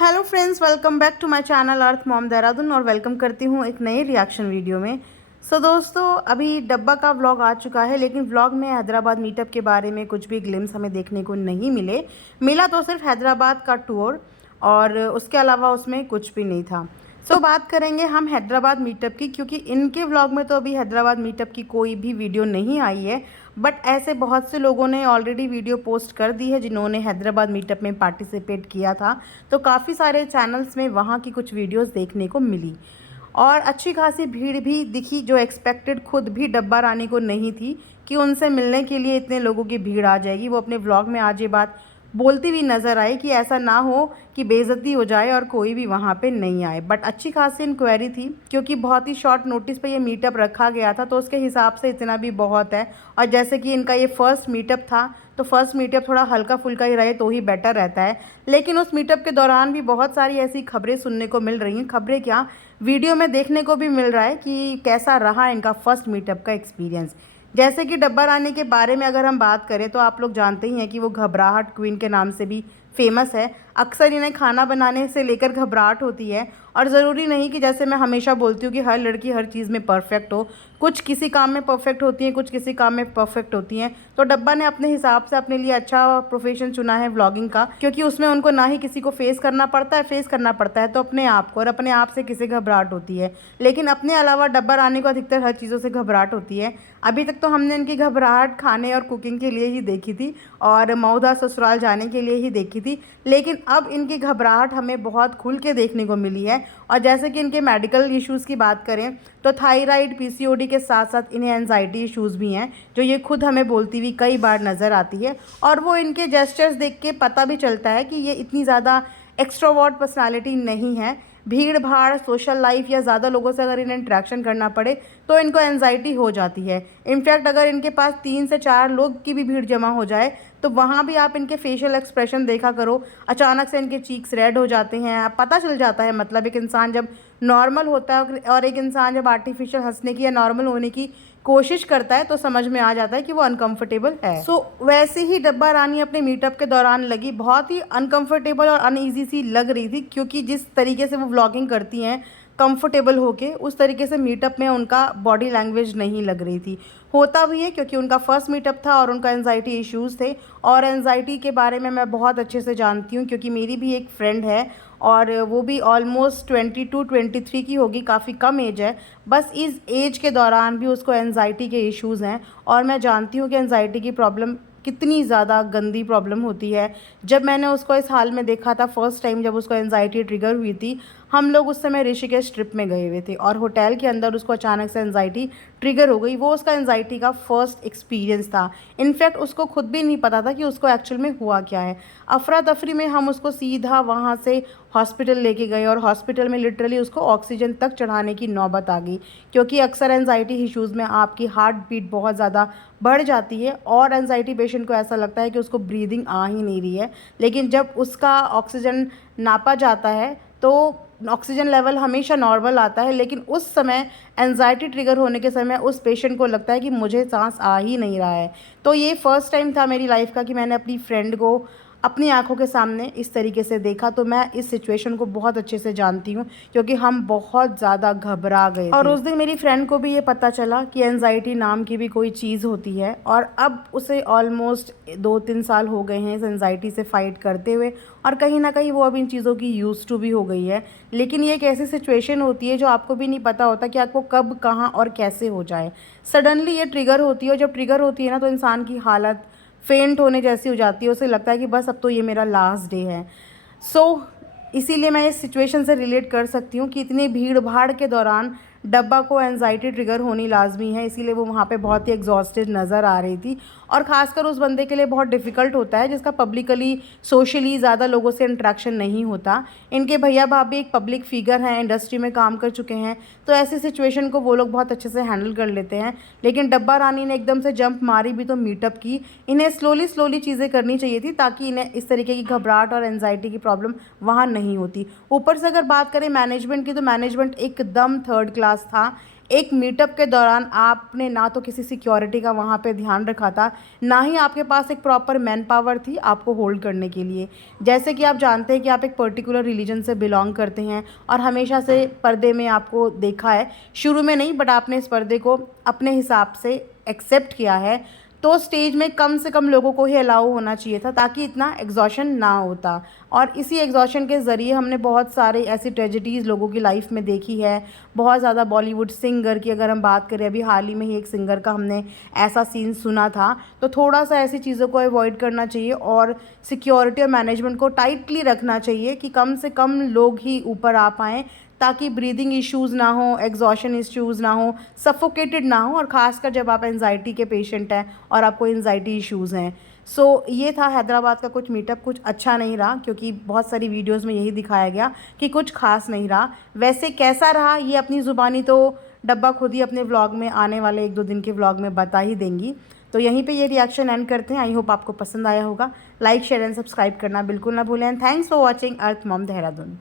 Hello friends, welcome back to my channel earth mom Dehradun और welcome करती हूँ एक नई रिएक्शन वीडियो में। दोस्तों, अभी डब्बा का व्लॉग आ चुका है, लेकिन व्लॉग में हैदराबाद मीटअप के बारे में कुछ भी ग्लिम्स हमें देखने को नहीं मिला तो सिर्फ हैदराबाद का टूर और उसके अलावा उसमें कुछ भी नहीं था। बात करेंगे हम हैदराबाद मीटअप की, क्योंकि इनके व्लॉग में तो अभी हैदराबाद मीटअप की कोई भी वीडियो नहीं आई है। बट ऐसे बहुत से लोगों ने ऑलरेडी वीडियो पोस्ट कर दी है जिन्होंने हैदराबाद मीटअप में पार्टिसिपेट किया था। तो काफ़ी सारे चैनल्स में वहाँ की कुछ वीडियोस देखने को मिली और अच्छी खासी भीड़ भी दिखी, जो एक्सपेक्टेड खुद भी डब्बा रानी को नहीं थी कि उनसे मिलने के लिए इतने लोगों की भीड़ आ जाएगी। वो अपने व्लॉग में आज ये बात बोलती हुई नज़र आई कि ऐसा ना हो कि बेइज्जती हो जाए और कोई भी वहाँ पे नहीं आए। बट अच्छी खासी इंक्वायरी थी, क्योंकि बहुत ही शॉर्ट नोटिस पे ये मीटअप रखा गया था, तो उसके हिसाब से इतना भी बहुत है। और जैसे कि इनका ये फर्स्ट मीटअप था, तो फर्स्ट मीटअप थोड़ा हल्का फुल्का ही रहे तो ही बेटर रहता है। लेकिन उस मीटअप के दौरान भी बहुत सारी ऐसी खबरें सुनने को मिल रही हैं, खबरें क्या, वीडियो में देखने को भी मिल रहा है कि कैसा रहा इनका फर्स्ट मीटअप का एक्सपीरियंस। जैसे कि डब्बा रानी के बारे में अगर हम बात करें तो आप लोग जानते ही हैं कि वो घबराहट क्वीन के नाम से भी फेमस है। अक्सर इन्हें खाना बनाने से लेकर घबराहट होती है, और ज़रूरी नहीं कि जैसे मैं हमेशा बोलती हूँ कि हर लड़की हर चीज़ में परफेक्ट हो। कुछ किसी काम में परफेक्ट होती हैं, कुछ किसी काम में परफेक्ट होती हैं। तो डब्बा ने अपने हिसाब से अपने लिए अच्छा प्रोफेशन चुना है व्लॉगिंग का, क्योंकि उसमें उनको ना ही किसी को फेस करना पड़ता है तो अपने आप को, और अपने आप से किसी घबराहट होती है। लेकिन अपने अलावा डब्बा रानी को अधिकतर हर चीज़ों से घबराहट होती है। अभी तक तो हमने इनकी घबराहट खाने और कुकिंग के लिए ही देखी थी और मऊधा ससुराल जाने के लिए ही देखी थी, लेकिन अब इनकी घबराहट हमें बहुत खुल के देखने को मिली है। और जैसे कि इनके मेडिकल इश्यूज़ की बात करें तो थायराइड, पीसीओडी के साथ साथ इन्हें एंजाइटी इश्यूज़ भी हैं, जो ये खुद हमें बोलती हुई कई बार नज़र आती है। और वो इनके जेस्चर्स देख के पता भी चलता है कि ये इतनी ज़्यादा एक्स्ट्रोवर्ट पर्सनालिटी नहीं है। भीड़ भाड़, सोशल लाइफ या ज़्यादा लोगों से अगर इन्हें इंटरेक्शन करना पड़े तो इनको एंजाइटी हो जाती है। इनफैक्ट अगर इनके पास 3 से 4 लोग की भी भीड़ जमा हो जाए तो वहाँ भी आप इनके फेशियल एक्सप्रेशन देखा करो, अचानक से इनके चीक्स रेड हो जाते हैं। पता चल जाता है, मतलब एक इंसान जब नॉर्मल होता है और एक इंसान जब आर्टिफिशियल हंसने की या नॉर्मल होने की कोशिश करता है तो समझ में आ जाता है कि वो अनकंफर्टेबल है। वैसे ही डब्बा रानी अपने मीटअप के दौरान लगी बहुत ही अनकंफर्टेबल और अनईजी सी लग रही थी, क्योंकि जिस तरीके से वो व्लॉगिंग करती हैं कंफर्टेबल होके, उस तरीके से मीटअप में उनका बॉडी लैंग्वेज नहीं लग रही थी। होता भी है क्योंकि उनका फर्स्ट मीटअप था और उनका एंजाइटी इश्यूज़ थे, और एंजाइटी के बारे में मैं बहुत अच्छे से जानती हूँ, क्योंकि मेरी भी एक फ्रेंड है और वो भी ऑलमोस्ट 22-23 की होगी, काफ़ी कम एज है। बस इस एज के दौरान भी उसको एंजाइटी के इश्यूज़ हैं, और मैं जानती हूँ कि एंजाइटी की प्रॉब्लम कितनी ज़्यादा गंदी प्रॉब्लम होती है। जब मैंने उसको इस हाल में देखा था फर्स्ट टाइम, जब उसको एंजाइटी ट्रिगर हुई थी, हम लोग उस समय ऋषिकेश ट्रिप में गए हुए थे और होटल के अंदर उसको अचानक से एंजाइटी ट्रिगर हो गई। वो उसका एंजाइटी का फर्स्ट एक्सपीरियंस था। इनफैक्ट उसको खुद भी नहीं पता था कि उसको एक्चुअल में हुआ क्या है। अफरा तफरी में हम उसको सीधा वहाँ से हॉस्पिटल लेके गए और हॉस्पिटल में लिटरली उसको ऑक्सीजन तक चढ़ाने की नौबत आ गई, क्योंकि अक्सर एंजाइटी इश्यूज़ में आपकी हार्ट बीट बहुत ज़्यादा बढ़ जाती है और एंजाइटी पेशेंट को ऐसा लगता है कि उसको ब्रीदिंग आ ही नहीं रही है। लेकिन जब उसका ऑक्सीजन नापा जाता है तो ऑक्सीजन लेवल हमेशा नॉर्मल आता है, लेकिन उस समय एंजाइटी ट्रिगर होने के समय उस पेशेंट को लगता है कि मुझे सांस आ ही नहीं रहा है। तो ये फर्स्ट टाइम था मेरी लाइफ का कि मैंने अपनी फ्रेंड को अपनी आंखों के सामने इस तरीके से देखा। तो मैं इस सिचुएशन को बहुत अच्छे से जानती हूँ, क्योंकि हम बहुत ज़्यादा घबरा गए थे। और उस दिन मेरी फ्रेंड को भी ये पता चला कि एंजाइटी नाम की भी कोई चीज़ होती है, और अब उसे ऑलमोस्ट 2-3 साल हो गए हैं इस एंजाइटी से फाइट करते हुए, और कहीं ना कहीं वो अब इन चीज़ों की यूज़ टू भी हो गई है। लेकिन ये एक ऐसी सिचुएशन होती है जो आपको भी नहीं पता होता कि आपको कब, कहाँ और कैसे हो जाए। सडनली ये ट्रिगर होती है, और जब ट्रिगर होती है ना तो इंसान की हालत फेंट होने जैसी हो जाती है। उसे लगता है कि बस अब तो ये मेरा लास्ट डे है। इसीलिए मैं इस सिचुएशन से रिलेट कर सकती हूँ कि इतनी भीड़ भाड़ के दौरान डब्बा को एंजाइटी ट्रिगर होनी लाजमी है, इसीलिए वो वहाँ पे बहुत ही एग्जॉस्टेड नज़र आ रही थी। और ख़ासकर उस बंदे के लिए बहुत डिफ़िकल्ट होता है जिसका पब्लिकली सोशली ज़्यादा लोगों से इंटरेक्शन नहीं होता। इनके भैया भाभी एक पब्लिक फिगर हैं, इंडस्ट्री में काम कर चुके हैं, तो ऐसी सिचुएशन को वो लोग बहुत अच्छे से हैंडल कर लेते हैं। लेकिन डब्बा रानी ने एकदम से जंप मारी भी तो मीटअप की। इन्हें स्लोली चीज़ें करनी चाहिए थी, ताकि इन्हें इस तरीके की घबराहट और एंजाइटी की प्रॉब्लम वहाँ नहीं होती। ऊपर से अगर बात करें मैनेजमेंट की, तो मैनेजमेंट एकदम थर्ड क्लास था। एक मीटअप के दौरान आपने ना तो किसी सिक्योरिटी का वहाँ पे ध्यान रखा था, ना ही आपके पास एक प्रॉपर मैन पावर थी आपको होल्ड करने के लिए। जैसे कि आप जानते हैं कि आप एक पर्टिकुलर रिलीजन से बिलोंग करते हैं और हमेशा से पर्दे में आपको देखा है, शुरू में नहीं बट आपने इस पर्दे को अपने हिसाब से एक्सेप्ट किया है। तो स्टेज में कम से कम लोगों को ही अलाउ होना चाहिए था ताकि इतना एग्जॉशन ना होता। और इसी एग्जॉशन के ज़रिए हमने बहुत सारे ऐसी ट्रेजेडीज़ लोगों की लाइफ में देखी है। बहुत ज़्यादा बॉलीवुड सिंगर की अगर हम बात करें, अभी हाल ही में ही एक सिंगर का हमने ऐसा सीन सुना था। तो थोड़ा सा ऐसी चीज़ों को अवॉइड करना चाहिए और सिक्योरिटी और मैनेजमेंट को टाइटली रखना चाहिए कि कम से कम लोग ही ऊपर आ पाएँ, ताकि ब्रीदिंग इश्यूज़ ना हो, एग्जॉशन इश्यूज़ ना हो, सफोकेटेड ना हो, और ख़ासकर जब आप एंजाइटी के पेशेंट हैं और आपको एंजाइटी इश्यूज़ हैं। सो ये था हैदराबाद का कुछ मीटअप। कुछ अच्छा नहीं रहा क्योंकि बहुत सारी वीडियोज़ में यही दिखाया गया कि कुछ ख़ास नहीं रहा। वैसे कैसा रहा ये अपनी ज़ुबानी तो डब्बा खुद ही अपने व्लॉग में, आने वाले 1-2 दिन के व्लॉग में बता ही देंगी। तो यहीं पे ये रिएक्शन एंड करते हैं। आई होप आपको पसंद आया होगा। लाइक, शेयर एंड सब्सक्राइब करना बिल्कुल ना भूलें। Thanks for watching earth mom Dehradun.